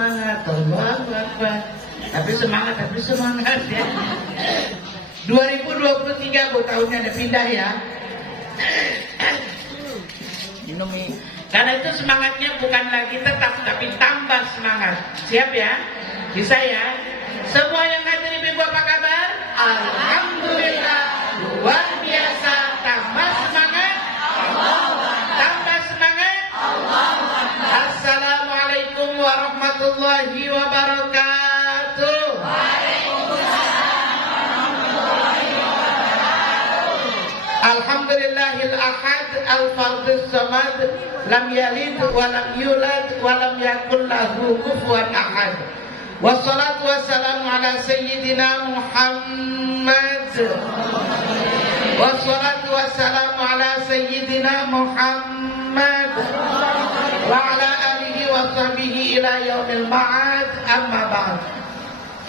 semangat, Allahu Akbar. Tapi semangat ya. 2023 Bu, tahunnya ada pindah ya. Karena itu semangatnya bukan lagi tetap, tapi tambah semangat. Siap ya? Bisa ya? Semua yang hadir Ibu apa kabar? Alhamdulillah, luar biasa. Tambah semangat. Tambah semangat. Assalamualaikum warahmatullahi wabarakatuh. Alhamdulillahil ahad al-fardhis samad, lam yalid wa lam yulad wa lam yakul lahu kufuwan ahad. Wassalatu wassalamu ala sayyidina Muhammad. Wassalatu wassalamu ala sayyidina Muhammad wa ala alihi wa sahbihi ila yaumil ma'ad, amma ba'd.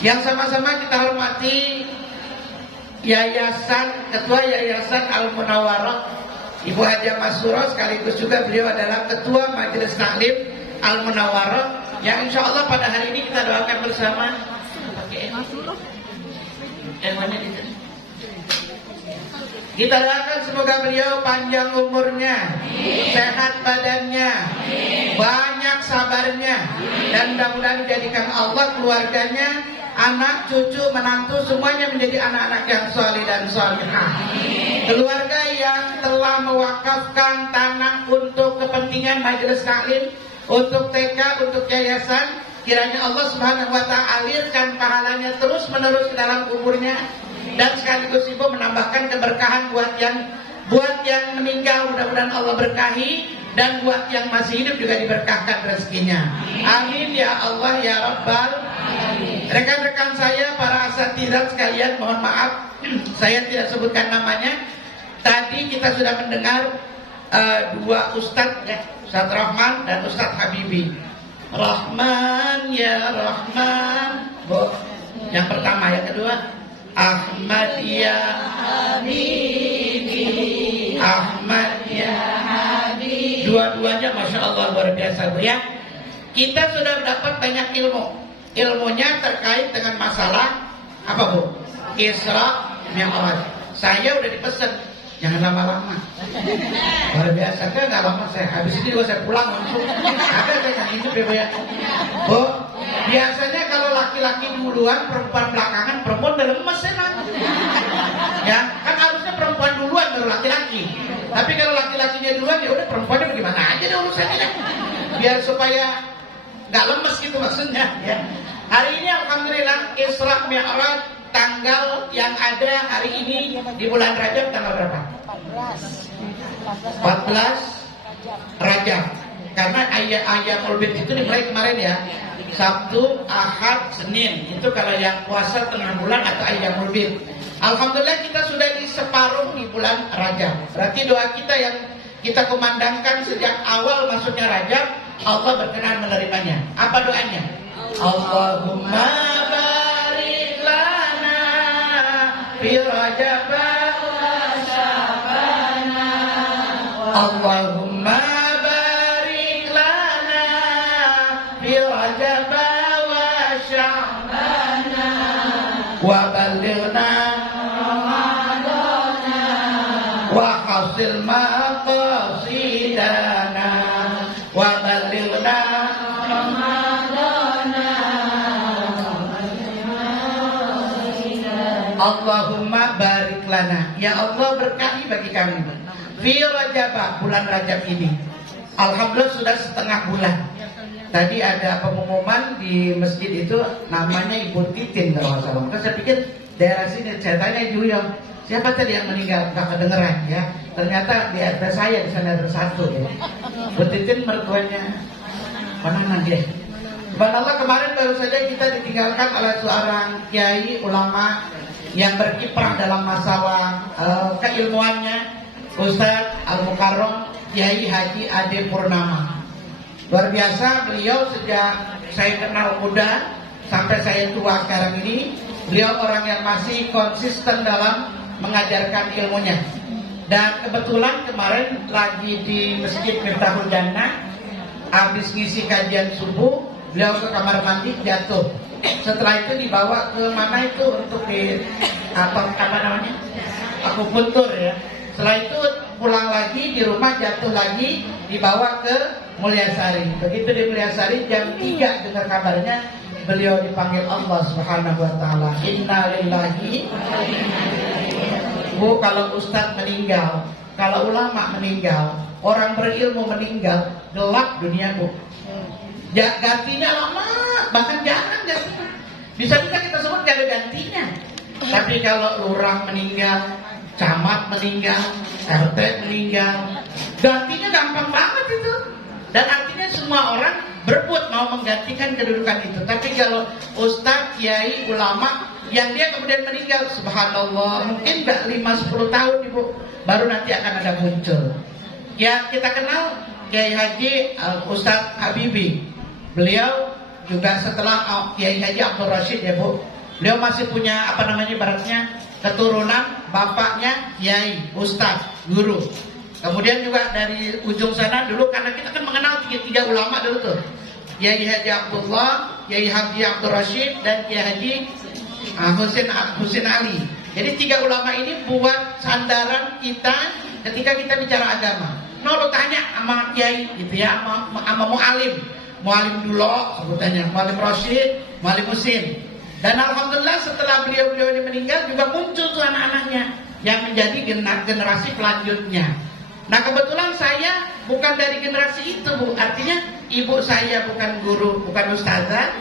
Yang sama-sama kita hormati Ketua Yayasan Al-Munawwarah Ibu Hajah Masuro, sekaligus juga beliau adalah Ketua Majelis Taklim Al-Munawwarah, yang insya Allah pada hari ini kita doakan bersama. Kita doakan semoga beliau panjang umurnya, sehat badannya, banyak sabarnya, dan mudah-mudahan dijadikan Allah keluarganya, anak, cucu, menantu, semuanya menjadi anak-anak yang soleh dan solehah. Keluarga yang telah mewakafkan tanah untuk kepentingan majelis taklim, untuk TK, untuk yayasan, kiranya Allah Subhanahu wa ta'ala alirkan pahalanya terus menerus ke dalam kuburnya, dan sekaligus Ibu menambahkan keberkahan buat yang meninggal, mudah-mudahan Allah berkahi, dan buat yang masih hidup juga diberkahkan rezekinya. Amin ya Allah ya Rabbal. Rekan-rekan saya, para asatidzah sekalian, mohon maaf saya tidak sebutkan namanya. Tadi kita sudah mendengar dua ustadz ya, Ustadz Rahman dan Ustadz Habibi. Rahman ya Rahman, Bu. Yang pertama, yang kedua Ahmad ya Habibi, Ahmad ya Habibi. Dua-duanya Masya Allah luar biasa, Bu ya. Kita sudah dapat banyak ilmu. Ilmunya terkait dengan masalah apa, Bu? Isra Mi'raj. Saya udah dipesan jangan lama-lama. Luar biasa kan, nggak lama saya. Habis ini juga saya pulang langsung. Ada saya yang hidup ya, Bu ya. Bu, biasanya kalau laki-laki duluan, perempuan belakangan, perempuan udah lemes emang. Ya, kan harusnya perempuan duluan baru laki-laki. Tapi kalau laki-lakinya duluan, ya udah perempuannya bagaimana aja deh urusannya. Biar supaya nggak lemes gitu maksudnya ya. Hari ini alhamdulillah Isra Mi'raj, tanggal yang ada hari ini di bulan Rajab tanggal berapa? 14 Rajab. Karena ayat Bid itu dimulai kemarin ya. Sabtu, Ahad, Senin. Itu kalau yang puasa tengah bulan atau ayat Bid. Alhamdulillah kita sudah di separuh di bulan Rajab. Berarti doa kita yang kita kumandangkan sejak awal masuknya Rajab, Allah berkenan menerimanya. Apa doanya? Allahumma barik lana fi Rajab wa Sya'bana. Allahumma barik lana fi Rajab wa Sya'bana wa balighna Ramadana wa hasil maqasidana wa balighna Allahumma barik lana. Ya Allah berkahi bagi kami fi Rajab, bulan Rajab ini. Alhamdulillah sudah setengah bulan. Tadi ada pengumuman di masjid itu, namanya Ibu Titin kalau nggak salah. Terus saya pikir daerah sini, saya tanya Juyong, siapa tadi yang meninggal? Nggak kedengeran ya. Ternyata di atas saya di sana ada satu ya. Ibu Titin mertuanya mana dia? Subhanallah, kemarin baru saja kita ditinggalkan oleh seorang kiai ulama yang berkiprah dalam masalah keilmuannya, Ustadz Al-Mukarram Kiai Haji Ade Purnama. Luar biasa beliau, sejak saya kenal muda sampai saya tua sekarang ini, beliau orang yang masih konsisten dalam mengajarkan ilmunya. Dan kebetulan kemarin lagi di Masjid Miftahul Jannah, habis ngisi kajian subuh, beliau ke kamar mandi jatuh. Setelah itu dibawa ke mana itu untuk di apa namanya? Akupuntur ya. Setelah itu pulang lagi di rumah jatuh lagi, dibawa ke Mulyasari. Begitu di Mulyasari jam 3 dengar kabarnya beliau dipanggil Allah Subhanahu wa taala. Innalillahi. Bu, kalau ustadz meninggal, kalau ulama meninggal, orang berilmu meninggal, gelap dunia, Bu. Gantinya lama, bahkan jarang gantinya. Bisa-bisa kita sebut gak ada gantinya. Tapi kalau lurah meninggal, camat meninggal, RT meninggal, gantinya gampang banget itu. Dan artinya semua orang berebut mau menggantikan kedudukan itu. Tapi kalau ustadz, kiai, ulama yang dia kemudian meninggal, subhanallah, mungkin gak 5-10 tahun Ibu, baru nanti akan ada muncul. Ya, kita kenal Kiai Haji Ustadz Habibie. Beliau juga setelah Kiai Haji Abdul Rashid ya Bu, beliau masih punya apa namanya ibaratnya keturunan bapaknya Kiai, Ustadz, guru. Kemudian juga dari ujung sana dulu, karena kita kan mengenal tiga ulama dulu tuh, Kiai Haji Abdullah, Kiai Haji Abdul Rashid, dan Kiai Haji Husin Ali. Jadi 3 ulama ini buat sandaran kita ketika kita bicara agama. Lo tanya sama Kiai gitu ya, sama mu'alim dulu sebutannya, mu'alim Rashid, mu'alim Husin. Dan alhamdulillah setelah beliau ini meninggal juga muncul tuh anak-anaknya yang menjadi generasi pelanjutnya. Nah kebetulan saya bukan dari generasi itu Bu, artinya ibu saya bukan guru, bukan ustazah,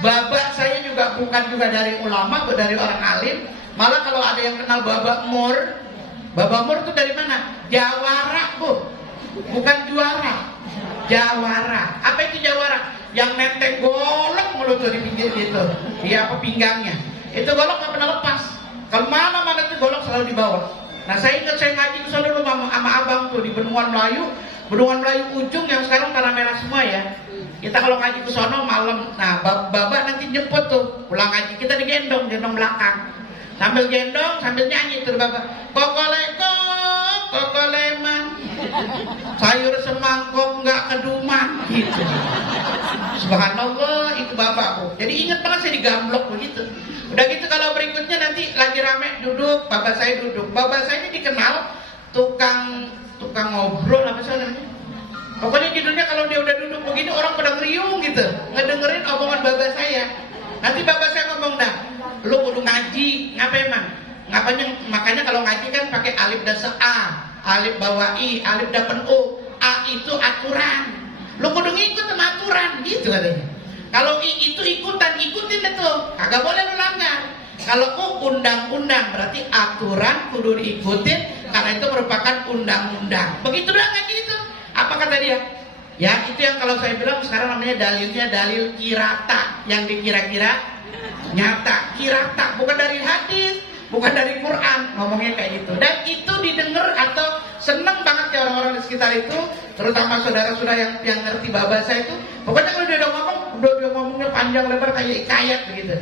babak saya juga bukan dari ulama, bukan dari orang alim. Malah kalau ada yang kenal Babak Mur itu dari mana? Jawara Bu, bukan juara, jawara. Apa itu jawara? Yang nenteng golok mulut tuh di pinggir gitu, di apa pinggangnya. Itu golok nggak pernah lepas. Kalau mana itu golok selalu dibawa. Nah saya ingat saya ngaji ke sana dulu sama abang tuh di Bendungan Melayu ujung yang sekarang tanah merah semua ya. Kita kalau ngaji ke sono malam, nah babak nanti jemput tuh pulang ngaji, kita digendong belakang, sambil gendong sambil nyanyi tuh babak, kokoleman, sayur semangkok nggak keduman gitu. Subhanallah itu babak Bu. Jadi ingat banget saya digamblok begitu. Udah gitu kalau berikutnya nanti lagi rame duduk, bapak saya duduk. Bapak saya ini dikenal tukang ngobrol apa sih namanya? Pokoknya judulnya kalau dia udah duduk begini orang pada ngeriung gitu, ngedengerin omongan bapak saya. Nanti bapak saya ngomong dah, lu kudu ngaji, ngapain emang? Makanya kalau ngaji kan pakai alif dasa A, alif bawah I, alif dapen U. A itu aturan. Lu kudu ngikut sama aturan gitu katanya. Kalau I itu ikutin itu, kagak boleh lu langgar. Kalau U undang-undang berarti aturan kudu diikutin karena itu merupakan undang-undang. Begitu doang ngaji itu. Apa kata dia? Ya itu yang kalau saya bilang sekarang namanya dalilnya dalil kirata, yang dikira-kira nyata. Kirata bukan dari hadis, bukan dari Quran, ngomongnya kayak gitu. Dan itu didengar atau seneng banget ya orang-orang di sekitar itu, terutama saudara-saudara yang ngerti bahasa itu. Pokoknya kalau dia udah ngomongnya panjang lebar kayak hikayat begitu.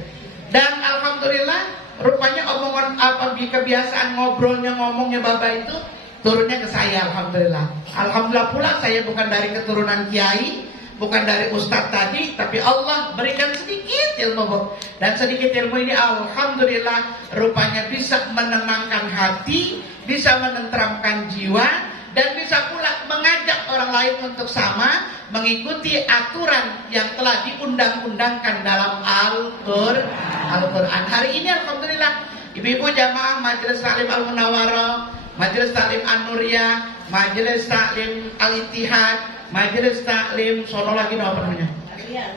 Dan alhamdulillah rupanya omongan kebiasaan ngomongnya baba itu turunnya ke saya, alhamdulillah. Alhamdulillah pula saya bukan dari keturunan kiai, bukan dari ustadz tadi, tapi Allah berikan sedikit ilmu Bu. Dan sedikit ilmu ini alhamdulillah rupanya bisa menenangkan hati, bisa menenteramkan jiwa, dan bisa pula mengajak orang lain untuk sama mengikuti aturan yang telah diundang-undangkan dalam Al-Quran. Hari ini alhamdulillah ibu-ibu jamaah Majelis Taklim Al-Munawwarah, Majelis Taklim An-Nuriyah, Majelis Taklim Al-Ittihad, Majelis Taklim sono lagi apa namanya?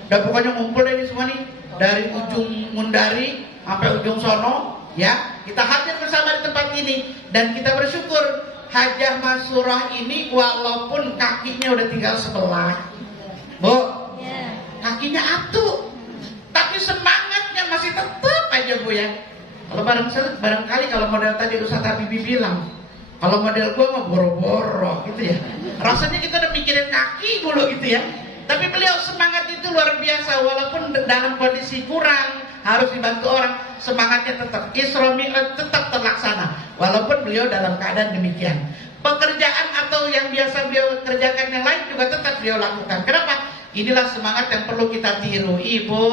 Udah pokoknya ngumpul ini semua nih dari ujung Mundari sampai ujung sono ya. Kita hadir bersama di tempat ini dan kita bersyukur Hajah Masurah ini walaupun kakinya udah tinggal sebelah, Bu, kakinya atuh, tapi semangatnya masih tetap aja Bu ya. Kalau barangkali kalau model tadi Ustaz Habibie bilang, kalau model gua mah boro-boro gitu ya. Rasanya kita udah mikirin kaki dulu gitu ya. Tapi beliau semangat itu luar biasa, walaupun dalam kondisi kurang, harus dibantu orang, semangatnya tetap Isra Mi'raj tetap terlaksana, walaupun beliau dalam keadaan demikian. Pekerjaan atau yang biasa beliau kerjakan yang lain juga tetap beliau lakukan. Kenapa? Inilah semangat yang perlu kita tiru. Ibu,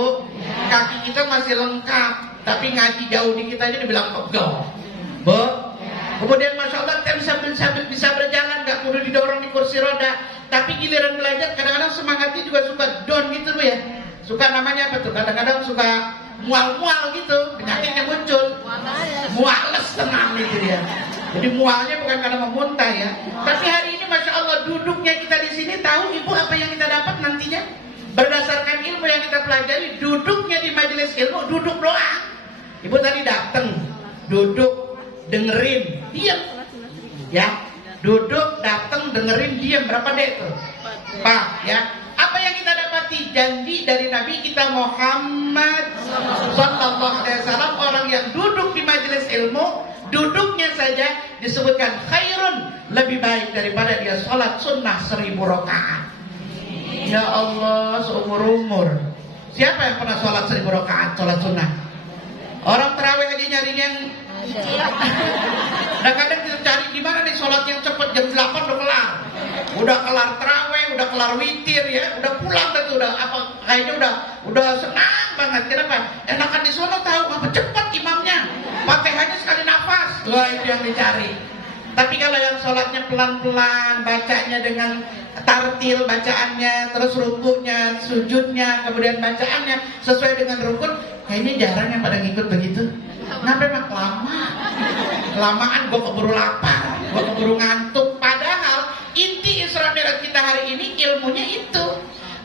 kaki kita masih lengkap, tapi ngaji jauh dikit aja dibilang pegel. Bu, kemudian Masya Allah kita bisa berjalan, gak perlu didorong di kursi roda. Tapi giliran belajar kadang-kadang semangatnya juga suka down gitu Bu ya. Suka namanya apa tuh? Kadang-kadang suka mual-mual gitu, penyakitnya muncul. Muales tenang gitu dia. Jadi mualnya bukan karena memuntah ya. Tapi hari ini Masya Allah duduknya kita di sini, tahu Ibu apa yang kita dapat nantinya? Berdasarkan ilmu yang kita pelajari, duduknya di majelis ilmu, duduk doang. Ibu tadi datang, duduk, dengerin, diam. Ya, duduk, datang, dengerin, diam. Berapa dek tuh? Pak, ya. Apa yang kita dapati? Janji dari Nabi kita Muhammad Sallallahu Alaihi Wasallam, orang yang duduk di majelis ilmu, duduknya saja disebutkan khairun, lebih baik daripada dia sholat sunnah 1000 rakaat. Ya Allah, seumur-umur siapa yang pernah sholat 1000 rakaat sholat sunnah? Orang terawih aja nyari yang nah kadang kita cari gimana nih sholat yang cepat, jam 8 udah kelar. Udah kelar terawih, udah kelar witir ya, udah pulang tuh, udah apa kayaknya udah senang banget. Kenapa? Enakan di sono tahu apa cepat imamnya. Fatihahnya sekali nafas. Wah, itu yang dicari. Tapi kalau yang sholatnya pelan-pelan, bacanya dengan tartil bacaannya, terus rukunya, sujudnya, kemudian bacaannya sesuai dengan rukun, kayaknya jarang yang pada ngikut begitu. Kenapa emang lama? Kelamaan gue keburu lapar, gue keburu ngantuk. Padahal inti Isra Mi'raj kita hari ini ilmunya itu.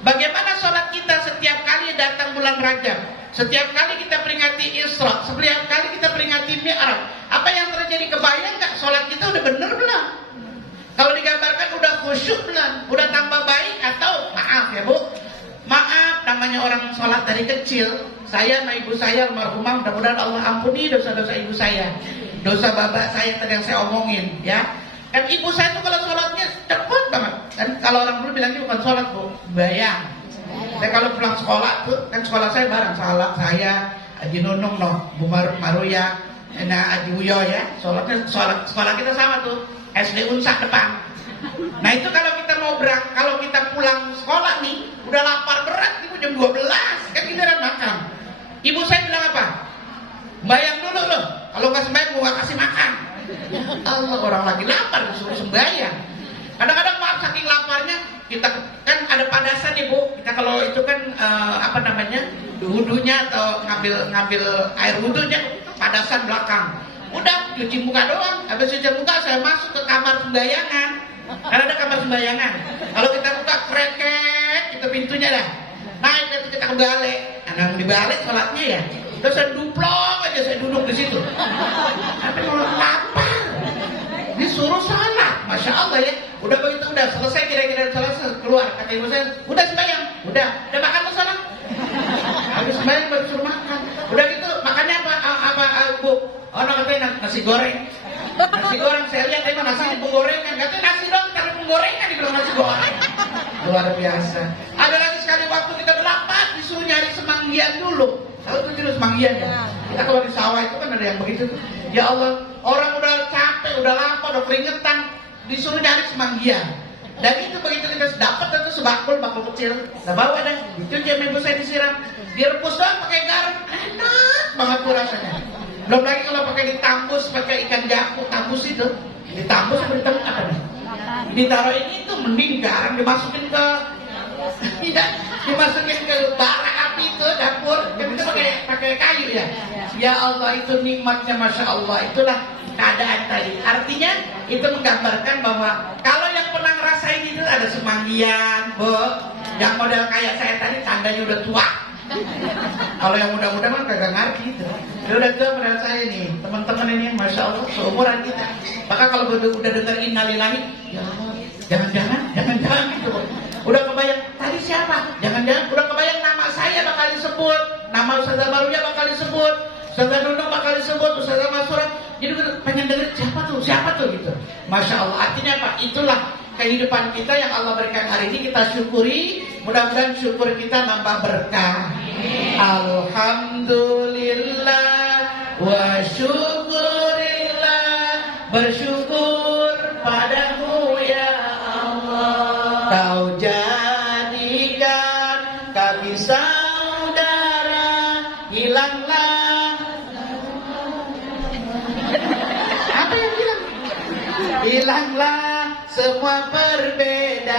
Bagaimana sholat kita setiap kali datang bulan Rajab, setiap kali kita peringati Isra, setiap kali kita peringati Mi'raj, apa yang terjadi? Kebayang gak sholat kita udah bener belum? Kalau digambarkan udah khusyuk belum? Udah tambah baik atau maaf ya Bu? Maaf, namanya orang sholat dari kecil. Saya sama ibu saya almarhumah, mudah-mudahan Allah ampuni dosa-dosa ibu saya, dosa bapak saya tadi yang saya omongin ya. Kan ibu saya tuh kalau sholatnya cepet banget. Dan kalau orang dulu bilangnya bukan sholat Bu, bayang. Saya kalau pulang sekolah tuh, kan sekolah saya bareng saya, Haji Nunung Bu Maruya, Haji Uyo ya. Sekolah kita sama tuh, SD Unsak depan. Nah itu kalau kita mau kalau kita pulang sekolah nih, udah lapar berat nih jam 12, kan giliran makan. Ibu saya bilang apa? Bayang dulu loh, kalau nggak sembahyang gua nggak kasih makan. Ya Allah, orang lagi lapar disuruh sembahyang. Kadang-kadang maaf saking laparnya, kita kan ada padasan nih Bu. Kita kalau itu kan apa namanya, wudunya atau ngambil air wudunya padasan belakang. Udah cuci muka doang, habis cuci muka saya masuk ke kamar sembahyangan. Kan ada kamar sembahyangan. Kalau kita buka kreket, itu pintunya dah. Naik kita ke balik. Nah, di balik sholatnya ya. Terus saya duplong aja, saya duduk di situ. Tapi kalau lapar, disuruh sholat, Masya Allah ya. Udah begitu, udah selesai kira-kira selesai keluar. Kata ibu saya, udah sembahyang, udah makan tuh sana. Habis sembahyang baru suruh makan. Udah gitu, makannya apa Bu? Oh, katanya nasi goreng. Nasi goreng, saya lihat emang nasi di penggorengan. Katanya nasi dong, taruh penggorengan dibilang nasi goreng. Luar biasa. Ada lagi sekali waktu kita berlapat, disuruh nyari semanggian dulu. Tahu tuh judul semanggian ya? Kita kalau di sawah itu kan ada yang begitu tuh. Ya Allah, orang udah capek, udah lapar, udah keringetan, disuruh nyari semanggian. Dan itu begitu kita dapat itu sebakul kecil. Nah bawa deh, itu jam ibu saya disiram. Direbus doang pakai garam, enak banget tuh rasanya. Belum lagi kalau pakai ditambus, pakai ikan jago, tambus itu, ditambus bertemu apa nih? Ditaruh ini tuh mending garam dimasukin ke, dimasukin ke bara api itu dapur, kita pakai kayu ya. Ya Allah, itu nikmatnya Masya Allah. Itulah keadaan tadi. Artinya itu menggambarkan bahwa kalau yang pernah ngerasain itu ada semanggian, Bu, yang model kayak saya tadi tandanya udah tua. Kalau yang muda-muda mah kagak ngerti itu. Dia udah tua pada saya nih, teman-teman ini Masya Allah seumuran kita. Maka kalau udah dengar innalillahi, ya Allah, jangan gitu. Udah kebayang tadi siapa? Jangan udah kebayang nama saya bakal disebut, nama Ustazah Barunya bakal disebut, Ustazah Nunung bakal disebut, Ustazah Masura. Jadi pengen denger siapa tuh gitu. Masya Allah. Artinya apa? Itulah kehidupan kita yang Allah berikan hari ini, kita syukuri. Mudah-mudahan syukur kita nambah berkah. Alhamdulillah wa syukurillah, bersyukur padamu ya Allah, kau jadikan hilanglah semua perbedaan.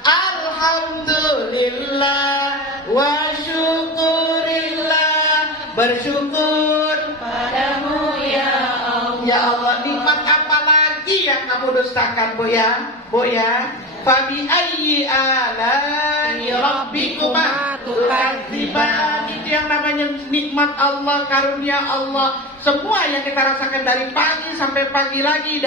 Alhamdulillah wa syukurillah, bersyukur padamu ya Allah. Ya Allah, nikmat apa lagi yang kamu dustakan, Bu ya? Bu ya, fabi ayyi alai rabbikuma tukadziban. Itu yang namanya nikmat Allah, karunia Allah. Semua yang kita rasakan dari pagi sampai pagi lagi,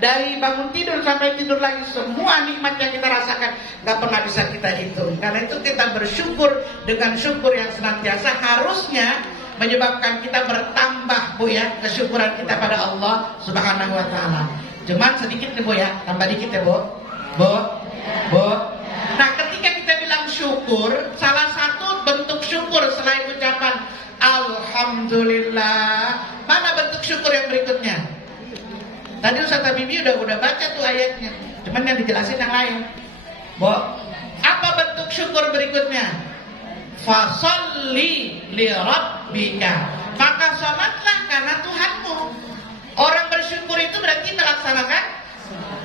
dari bangun tidur sampai tidur lagi, semua nikmat yang kita rasakan nggak pernah bisa kita hitung. Karena itu kita bersyukur dengan syukur yang senantiasa harusnya menyebabkan kita bertambah, Bu ya, kesyukuran kita pada Allah Subhanahu wa taala. Cuman sedikit nih, Bu ya, tambah dikit ya, Bu. Bu. Nah, ketika kita bilang syukur, salah satu bentuk syukur selain ucapan alhamdulillah, mana bentuk syukur yang berikutnya? Tadi Ustaz Habibie udah baca tuh ayatnya, cuman yang dijelasin yang lain. Bu, apa bentuk syukur berikutnya? Fasolli li rabbika, maka sholatlah karena Tuhanmu. Orang bersyukur itu berarti melaksanakan.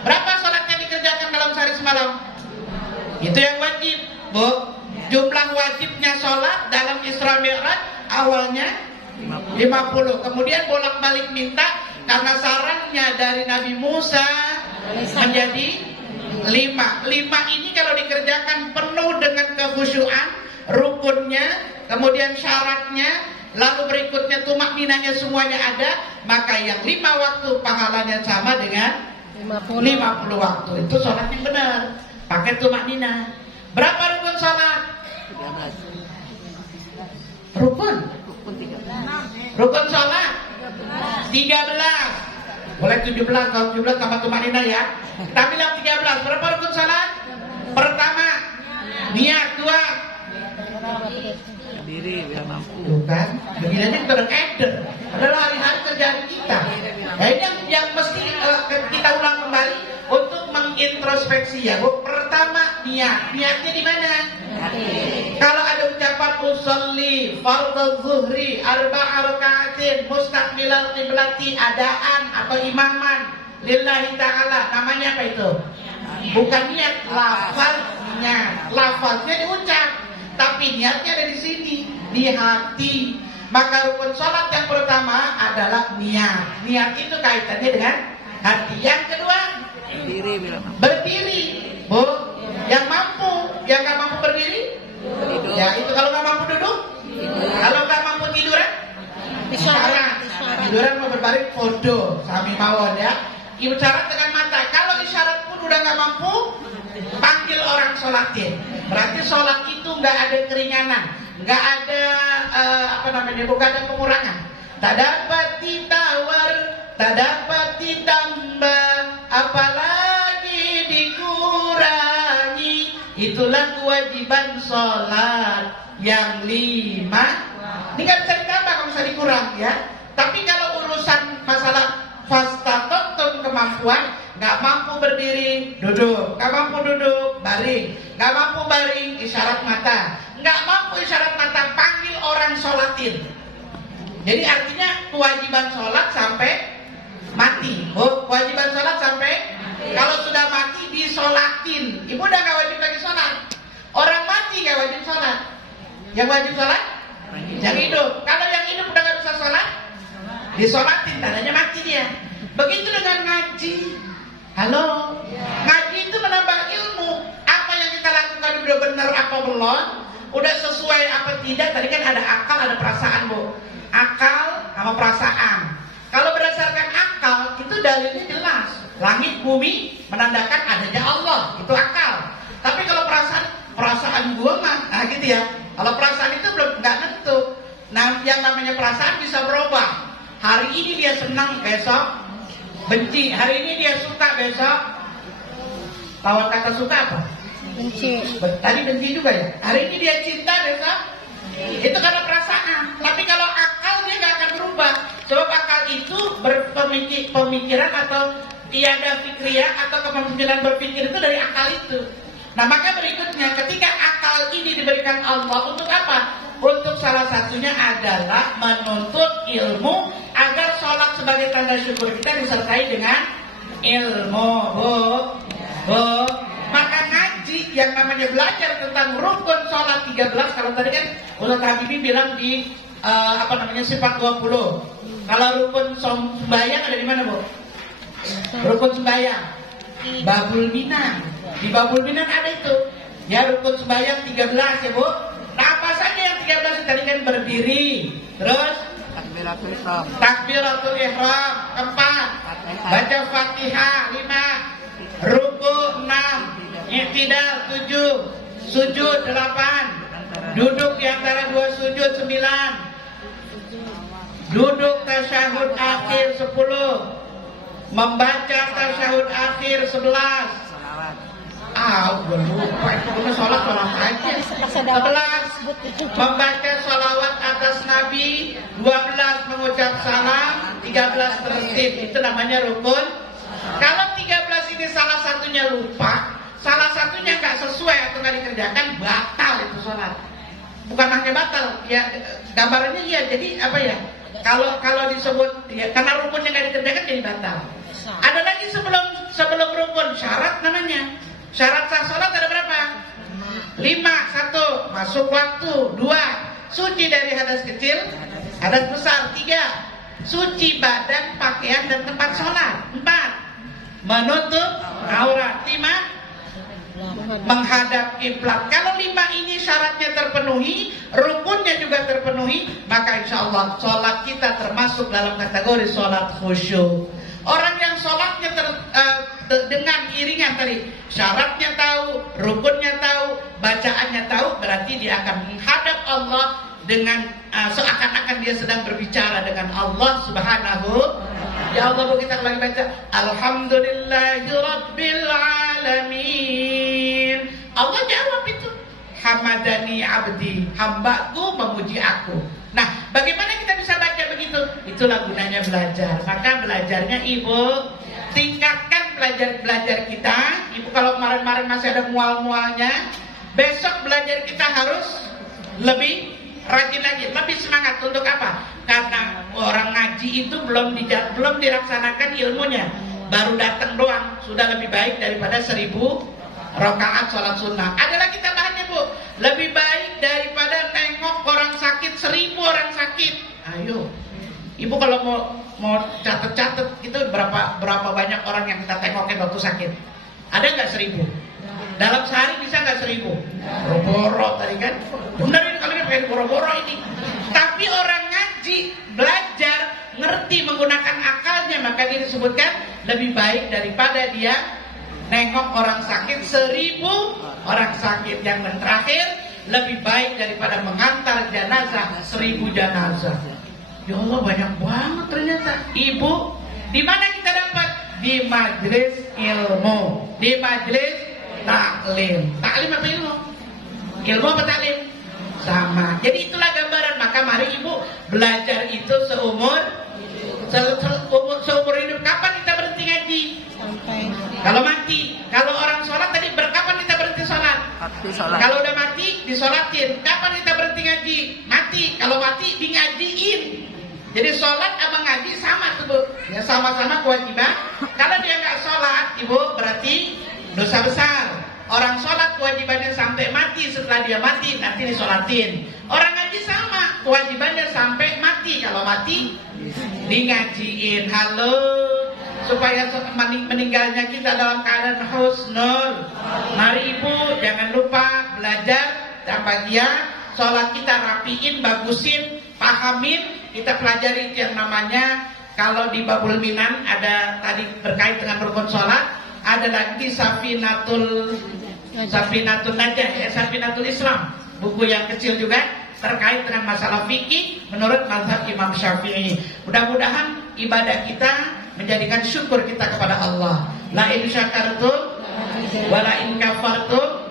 Berapa sholat yang dikerjakan dalam sehari semalam? Itu yang wajib, Bu. Jumlah wajibnya sholat dalam Isra Mi'raj awalnya 50. Kemudian bolak-balik minta karena sarannya dari Nabi Musa menjadi 5. 5 ini kalau dikerjakan penuh dengan kekhusyuan, rukunnya, kemudian syaratnya, lalu berikutnya tumakninanya semuanya ada, maka yang 5 waktu pahalanya sama dengan 50 waktu. Itu sholat yang benar, pakai tumaknina. Berapa rukun sholat? 13. Rukun sholat 13. Boleh 17, kalau 17 tambah tumaknina ya. Kita bilang 13. Berapa rukun sholat? Pertama, niat. 2, diri biar mampu. bukan, begini kita udah eder. Adalah hari-hari kerjaan kita. Nah, ini yang mesti kita ulang kembali untuk mengintrospeksi ya, Bu. Pertama, niat. Niatnya di mana? Kalau ada ucapan usolli fardhu zuhri arba'a raka'atin mustaqbilal qiblati, adaan atau imaman lillahi ta'ala, namanya apa itu? Bukan niat, lafaznya. Lafaznya diucap, tapi niatnya ada di sini, di hati. Maka rukun sholat yang pertama adalah niat. Niat itu kaitannya dengan hati. Yang kedua, berdiri, Bu. Yang mampu, yang nggak mampu berdiri, ya itu. Kalau nggak mampu duduk, kalau nggak mampu tiduran, isyarat. Tiduran mau berbaring, foto, sami mawon ya. Isyarat dengan mata. Kalau isyarat pun udah nggak mampu, panggil orang sholatin. Berarti sholat itu nggak ada keringanan, nggak ada bukan ada pengurangan. Tak dapat ditawar, tak dapat ditambah, apalagi dikurangi. Itulah kewajiban sholat yang 5. Ini kan bisa ditambah, kalau bisa dikurang ya. Tapi kalau urusan masalah fastatotun, kemampuan, nggak mampu berdiri, duduk, nggak mampu duduk, baring, nggak mampu baring, isyarat mata, nggak mampu isyarat mata, panggil orang sholatin. Jadi artinya kewajiban sholat sampai mati. Oh, kewajiban sholat sampai kalau sudah mati disolatin. Ibu udah nggak wajib lagi sholat. Orang mati nggak wajib sholat. Yang wajib sholat yang hidup. Kalau yang hidup udah nggak bisa sholat, disolatin, tandanya mati dia. Begitu dengan ngaji. Halo, ngaji itu menambah ilmu. Apa yang kita lakukan udah benar apa belum? Udah sesuai apa tidak? Tadi kan ada akal, ada perasaan, Bu. Akal sama perasaan. Kalau berdasarkan akal itu dalilnya jelas. Langit bumi menandakan adanya Allah, itu akal. Tapi kalau perasaan gua mah, nah gitu ya. Kalau perasaan itu belum nggak nentu. Nah, yang namanya perasaan bisa berubah. Hari ini dia senang, besok benci. Hari ini dia suka, besok lawan kata suka apa? Benci. Tadi benci juga ya. Hari ini dia cinta, besok itu karena perasaan. Tapi kalau akal dia nggak akan berubah. Sebab akal itu pemikiran atau tiada fikriyah atau kepemimpinan berpikir itu dari akal itu. Nah, maka berikutnya ketika akal ini diberikan Allah untuk apa? Untuk salah satunya adalah menuntut ilmu agar sholat sebagai tanda syukur kita disertai dengan ilmu, Bu. Maka ngaji yang namanya belajar tentang rukun sholat 13, kalau tadi kan Ustaz Habibie bilang di sifat 20. Kalau rukun sembahyang ada di mana, Bu? Rukun sembahyang Babul Minan. Di Babul Minan ada itu. Ya, rukun sembahyang 13 ya, Bu. Nah, apa saja yang 13 tadi kan berdiri. Terus Takbiratul Ihram 4, baca Fatihah 5, ruku 6, i'tidal 7, sujud 8, duduk di antara dua sujud 9, duduk tasyahud akhir 10, membaca tasyahud akhir 11. Gue lupa itu sholat aja. 11 membaca sholawat atas Nabi, 12 mengucap salam, 13 tertib. Itu namanya rukun. Kalau 13 ini salah satunya lupa, salah satunya nggak sesuai atau nggak dikerjakan, batal itu sholat. Bukan hanya batal, ya gambarannya ya. Jadi apa ya? Kalau disebut ya, karena rukunnya nggak dikerjakan jadi batal. Ada lagi sebelum rukun syarat namanya. Syarat sah sholat ada berapa? 5. 1. Masuk waktu. 2. Suci dari hadas kecil, hadas besar. 3. Suci badan, pakaian dan tempat sholat. 4. Menutup aurat. 5. Menghadap kiblat. Kalau 5 ini syaratnya terpenuhi, rukunnya juga terpenuhi, maka insya Allah sholat kita termasuk dalam kategori sholat khusyuk. Orang yang sholatnya dengan iringan tadi, syaratnya tahu, rukunnya tahu, bacaannya tahu, berarti dia akan menghadap Allah dengan seakan-akan dia sedang berbicara dengan Allah Subhanahu. Ya Allah, kita lagi baca Alhamdulillahirabbil alamin. Allah jawab itu, hamadani abdi, hambaku memuji aku. Nah, bagaimana kita bisa baca begitu? Itulah gunanya belajar. Maka belajarnya Ibu tingkatkan belajar kita. Ibu kalau kemarin-kemarin masih ada mual-mualnya, besok belajar kita harus lebih rajin lagi, lebih semangat. Untuk apa? Karena orang ngaji itu belum dilaksanakan ilmunya, baru datang doang, sudah lebih baik daripada 1000 rakaat sholat sunnah. Ada lagi tambahannya, Bu, lebih baik daripada nengok orang sakit 1000 orang sakit. Ayo, Ibu kalau mau catat itu berapa banyak orang yang kita tengokin waktu sakit? Ada nggak 1000? Dalam sehari bisa nggak 1000? Boro-boro tadi kan? Benar ini kalian pengen boro-boro ini. Tapi orang ngaji, belajar, ngerti menggunakan akalnya, maka dia disebutkan lebih baik daripada dia nengok orang sakit 1000 orang sakit. Yang terakhir, lebih baik daripada mengantar jenazah 1000 jenazah. Ya Allah, banyak banget ternyata. Ibu, di mana kita dapat? Di majelis ilmu, di majelis taklim. Taklim apa ilmu? Ilmu apa taklim? Sama. Jadi itulah gambaran. Maka mari Ibu belajar itu seumur hidup. Kapan kita berhenti ngaji? Kalau mati. Kalau orang sholat tadi, berkapan kita berhenti sholat? Kalau udah mati, disolatin. Kapan kita berhenti ngaji? Mati. Kalau mati, di ngajiin. Jadi sholat sama ngaji sama tuh, Bu. Ya, sama-sama kewajiban. Kalau dia nggak sholat, Ibu, berarti dosa besar. Orang sholat kewajibannya sampai mati, setelah dia mati nanti disolatin. Orang ngaji sama, kewajibannya sampai mati. Kalau mati, di ngajiin. Halo, supaya meninggalnya kita dalam keadaan husnul. Mari Ibu, jangan lupa belajar dan bagian sholat kita rapiin, bagusin, pahamin. Kita pelajari yang namanya, kalau di Babul Minan ada tadi berkait dengan rukun sholat, ada lagi Safinatul Najah, ya, Safinatul Islam, buku yang kecil juga terkait dengan masalah fikih menurut mazhab Imam Syafi'i. Mudah-mudahan ibadah kita menjadikan syukur kita kepada Allah. La in syakartum wa la in kafartum.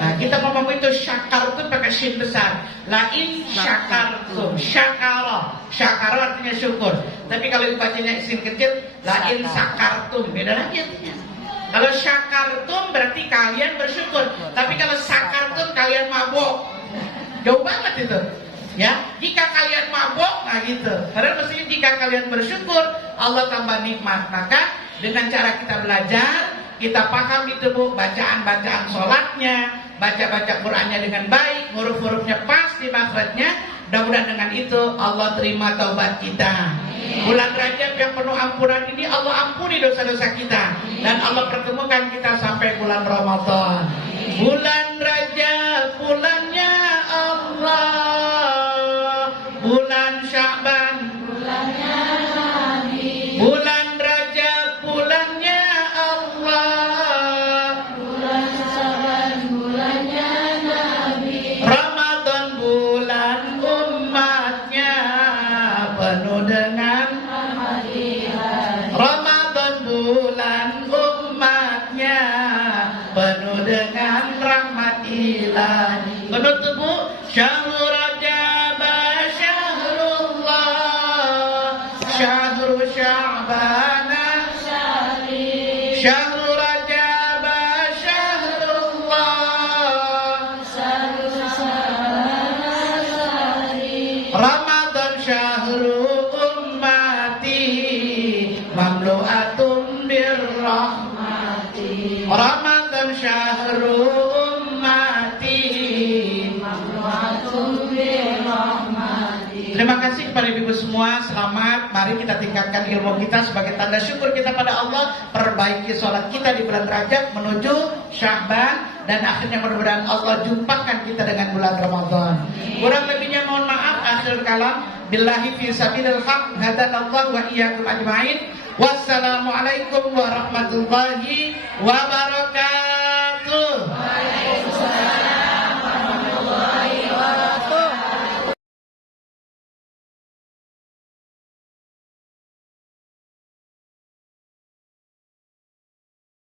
Nah, kita ngomong itu syakartum pakai shin besar. La in syakartum, syakara artinya syukur. Tapi kalau dibacanya sin kecil, la in sakartum, beda lagi artinya. Kalau syakartum berarti kalian bersyukur. Tapi kalau sakartum kalian mabok. Jauh banget itu. Ya, jika kalian mabok, nah gitu. Padahal mestinya jika kalian bersyukur, Allah tambah nikmat. Maka dengan cara kita belajar, kita paham itu Bu, bacaan-bacaan sholatnya, baca-baca Qur'annya dengan baik, huruf-hurufnya pas di makhrajnya. Mudah-mudahan dengan itu Allah terima taubat kita. Bulan Rajab yang penuh ampunan ini Allah ampuni dosa-dosa kita, dan Allah pertemukan kita sampai bulan Ramadan. Bulan Rajab bulannya Allah, bulan Sya'ban bulannya Nabi. Bulan Rajab bulannya Allah, bulan Sya'ban bulannya Nabi. Ramadan bulan umatnya penuh dengan rahmat Ilahi. Ramadan bulan umatnya penuh dengan rahmat Ilahi. Penutup Bu, Syahrul Rajab syahrullah, Syahrul Sya'ban Syahrul Rajab syahrullah, Syahrul Sya'ban Ramadan syahrul ummati mamlu'atun birrahmati. Ramadan syahrul ummati mamlu'atun birrahmati. Terima kasih kepada ibu semua. Selamat. Mari kita tingkatkan ilmu kita sebagai tanda syukur kita pada Allah. Perbaiki sholat kita di bulan Rajab menuju Sya'ban, dan akhirnya mudah-mudahan Allah jumpakan kita dengan bulan Ramadan. Kurang lebihnya mohon maaf. Akhir kalam, billahi fi sabilil haq, hadanallahu wa iyyakum ajmain. Wassalamualaikum warahmatullahi wabarakatuh.